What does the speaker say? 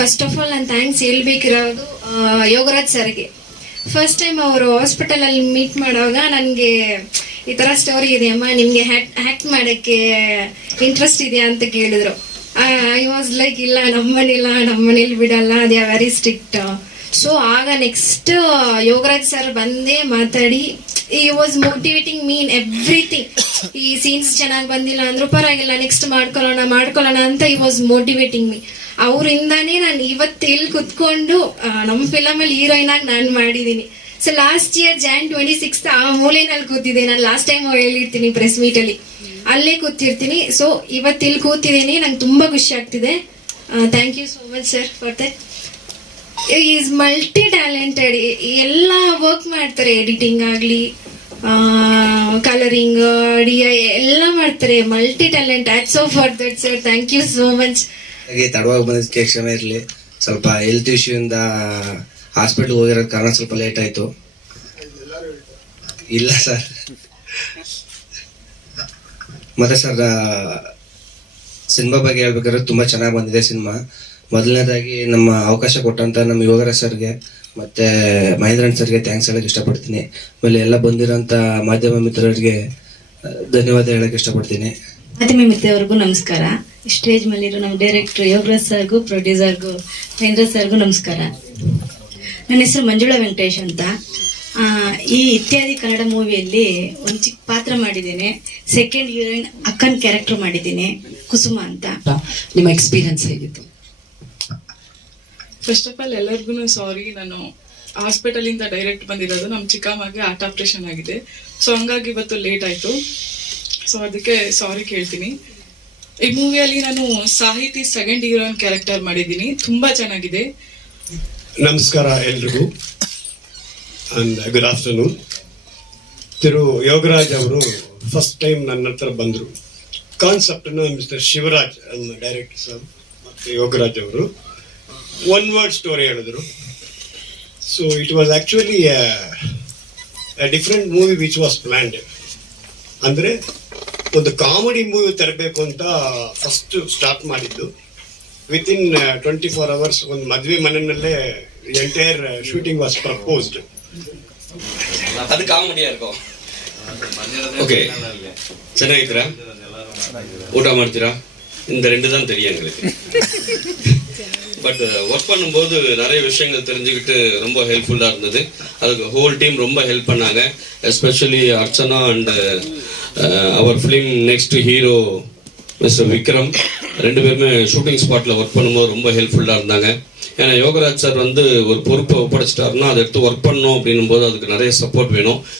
First of all ನಾನು thanks ಹೇಳ್ಬೇಕಿರೋದು Yogaraj ಸರ್ಗೆ. First time ಅವರು ಹಾಸ್ಪಿಟಲಲ್ಲಿ ಮೀಟ್ ಮಾಡುವಾಗ ನನಗೆ ಈ ಥರ ಸ್ಟೋರಿ ಇದೆ ಅಮ್ಮ, ನಿಮಗೆ ಹ್ಯಾಕ್ಟ್ ಮಾಡೋಕ್ಕೆ ಇಂಟ್ರೆಸ್ಟ್ ಇದೆಯಾ ಅಂತ ಕೇಳಿದ್ರು. ಐ ವಾಸ್ ಲೈಕ್, ಇಲ್ಲ ನಮ್ಮನೇಲಿ ಬಿಡಲ್ಲ, they are very strict. So ಆಗ ನೆಕ್ಸ್ಟ್ ಯೋಗರಾಜ್ ಸರ್ ಬಂದೇ ಮಾತಾಡಿ, ಈ was motivating me in everything. ಈ ಸೀನ್ಸ್ ಚೆನ್ನಾಗಿ ಬಂದಿಲ್ಲ ಅಂದ್ರೂ ಪರವಾಗಿಲ್ಲ, ನೆಕ್ಸ್ಟ್ ಮಾಡ್ಕೊಳ್ಳೋಣ ಅಂತ ಈ ವಾಸ್ ಮೋಟಿವೇಟಿಂಗ್ ಮೀ. ಅವರಿಂದಾನೇ ನಾನು ಇವತ್ತು ಇಲ್ಲಿ ಕುತ್ಕೊಂಡು ನಮ್ಮ ಫಿಲಮಲ್ಲಿ ಹೀರೋಯಿನ್ ಆಗಿ ನಾನು ಮಾಡಿದ್ದೀನಿ. ಸೊ ಲಾಸ್ಟ್ ಇಯರ್ Jan 26 ಆ ಮೂಲೆನಲ್ಲಿ ಕೂತಿದ್ದೆ. ನಾನು ಲಾಸ್ಟ್ ಟೈಮ್ ಹೇಳಿರ್ತೀನಿ ಪ್ರೆಸ್ ಮೀಟಲ್ಲಿ, ಅಲ್ಲೇ ಕೂತಿರ್ತೀನಿ. ಸೊ ಇವತ್ತು ಇಲ್ಲಿ ಕೂತಿದ್ದೀನಿ, ನಂಗೆ ತುಂಬ ಖುಷಿ ಆಗ್ತಿದೆ. Thank you so much sir for that. Is multi talented, ಎಲ್ಲ ವರ್ಕ್ ಮಾಡ್ತಾರೆ, ಎಡಿಟಿಂಗ್ ಆಗಲಿ, ಕಲರಿಂಗ್, DI ಎಲ್ಲ ಮಾಡ್ತಾರೆ. Multi talent. Hats off for that sir, thank you so much. ತಡವಾಗಿ ಬಂದಿದ್ದಕ್ಕೆ ಕ್ಷಮೆ ಇರಲಿ. ಸ್ವಲ್ಪ ಹೆಲ್ತ್ ಇಶ್ಯೂ ಇಂದ ಹಾಸ್ಪಿಟ್ಲ್ ಹೋಗಿರೋ ಕಾರಣ ಸ್ವಲ್ಪ ಲೇಟ್ ಆಯ್ತು. ಇಲ್ಲ ಸರ್. ಮತ್ತೆ ಸರ್, ಸಿನಿಮಾ ಬಗ್ಗೆ ಹೇಳ್ಬೇಕಾದ್ರೆ ತುಂಬಾ ಚೆನ್ನಾಗಿ ಬಂದಿದೆ ಸಿನಿಮಾ. ಮೊದಲನೇದಾಗಿ ನಮ್ಮ ಅವಕಾಶ ಕೊಟ್ಟಂತ ನಮ್ಮ ಯೋಗರಾಜ್ ಸರ್ಗೆ ಮತ್ತೆ ಮಹೇಂದ್ರನ್ ಸರ್ಗೆ ಥ್ಯಾಂಕ್ಸ್ ಹೇಳಕ್ ಇಷ್ಟಪಡ್ತೀನಿ. ಆಮೇಲೆ ಎಲ್ಲ ಬಂದಿರೋಂಥ ಮಾಧ್ಯಮ ಮಿತ್ರರಿಗೆ ಧನ್ಯವಾದ ಹೇಳಕ್ ಇಷ್ಟಪಡ್ತೀನಿ. ಮಾಧ್ಯಮ ಮಿತ್ರರಿಗೂ ನಮಸ್ಕಾರ. ಸ್ಟೇಜ್ ಮೇಲಿರೋ ನಮ್ಮ ಡೈರೆಕ್ಟರ್ ಯೋಗರಾಜ್ ಸರ್ಗೂ, ಪ್ರೊಡ್ಯೂಸರ್ಗೂ, ಮಹೇಂದ್ರ ಸರ್ಗೂ ನಮಸ್ಕಾರ. ನನ್ನ ಹೆಸರು ಮಂಜುಳಾ ವೆಂಕಟೇಶ್ ಅಂತ. ಈ ಇತ್ಯಾದಿ ಕನ್ನಡ ಮೂವಿಯಲ್ಲಿ ಒಂದು ಚಿಕ್ಕ ಪಾತ್ರ ಮಾಡಿದ್ದೇನೆ. ಸೆಕೆಂಡ್ ಹೀರೋಯಿನ್ ಅಕ್ಕನ್ ಕ್ಯಾರೆಕ್ಟರ್ ಮಾಡಿದ್ದೀನಿ, ಕುಸುಮ ಅಂತ. ನಿಮ್ಮ ಎಕ್ಸ್ಪೀರಿಯನ್ಸ್ ಹೇಗಿತ್ತು? ಫಸ್ಟ್ ಆಫ್ ಆಲ್ ಎಲ್ಲರಿಗೂ ಸಾರಿ, ನಾನು ಹಾಸ್ಪಿಟಲ್ ಇಂದ ಡೈರೆಕ್ಟ್ ಬಂದಿರೋದು. ನಮ್ಮ ಚಿಕ್ಕಮ್ಮಗೆ ಹಾರ್ಟ್ ಆಪರೇಷನ್ ಆಗಿದೆ, ಸೊ ಹಂಗಾಗಿ ಇವತ್ತು ಲೇಟ್ ಆಯ್ತು. ಸೊ ಅದಕ್ಕೆ ಸಾರಿ ಕೇಳ್ತೀನಿ. ಈ ಮೂವಿಯಲ್ಲಿ ನಾನು ಸಾಹಿತಿ ಸೆಕೆಂಡ್ ಹೀರೋಯಿನ್ ಕ್ಯಾರೆಕ್ಟರ್ ಮಾಡಿದ್ದೀನಿ, ತುಂಬಾ ಚೆನ್ನಾಗಿದೆ. ನಮಸ್ಕಾರ ಎಲ್ರಿಗೂ, ಅಂಡ್ ಗುಡ್ ಆಫ್ಟರ್ನೂನ್. ಯೋಗರಾಜ್ ಅವರು ಫಸ್ಟ್ ಟೈಮ್ ನನ್ನ ಹತ್ರ ಬಂದರು. ಕಾನ್ಸೆಪ್ಟನ್ನು ಮಿಸ್ಟರ್ ಶಿವರಾಜ್ ಡೈರೆಕ್ಟರ್ ಸರ್ ಮತ್ತು ಯೋಗರಾಜ್ ಅವರು ಒನ್ ವರ್ಡ್ ಸ್ಟೋರಿ ಹೇಳಿದ್ರು. So it was actually different movie which was planned. ಅಂದರೆ ಒಂದು ಕಾಮಿಡಿ ಮೂವಿ ತರಬೇಕು ಅಂತ ಫಸ್ಟ್ ಸ್ಟಾರ್ಟ್ ಮಾಡಿದ್ದು. ವಿತಿನ್ 24 hours ಒಂದು ಮದುವೆ ಮನೆಯಲ್ಲೇ ಎಂಟೈರ್ ಶೂಟಿಂಗ್ ವಾಸ್ ಪ್ರಪೋಸ್ಡ್. ಅದು ಕಾಮಿಡಿ ಇರ್ಕೋ. ஓகே, ಚೆನ್ನಾಗಿದ್ದೀರಾ? ಊಟ ಮಾಡ್ತೀರಾ? இந்த 2 தான் தெரியும் எங்களுக்கு. பட் ஒர்க் பண்ணும்போது நிறைய விஷயங்கள் தெரிஞ்சுக்கிட்டு ரொம்ப ஹெல்ப்ஃபுல்லாக இருந்தது. அதுக்கு ஹோல் டீம் ரொம்ப ஹெல்ப் பண்ணாங்க. எஸ்பெஷலி அர்ச்சனா அண்ட் அவர் film next hero mister Vikram 2 பேருமே ஷூட்டிங் ஸ்பாட்டில் ஒர்க் பண்ணும்போது ரொம்ப ஹெல்ப்ஃபுல்லாக இருந்தாங்க. ஏன்னா யோகராஜ் சார் வந்து ஒரு பொறுப்பை ஒப்படைச்சிட்டாருன்னா அதை எடுத்து ஒர்க் பண்ணணும் அப்படின்னும் போது அதுக்கு நிறைய சப்போர்ட் வேணும்.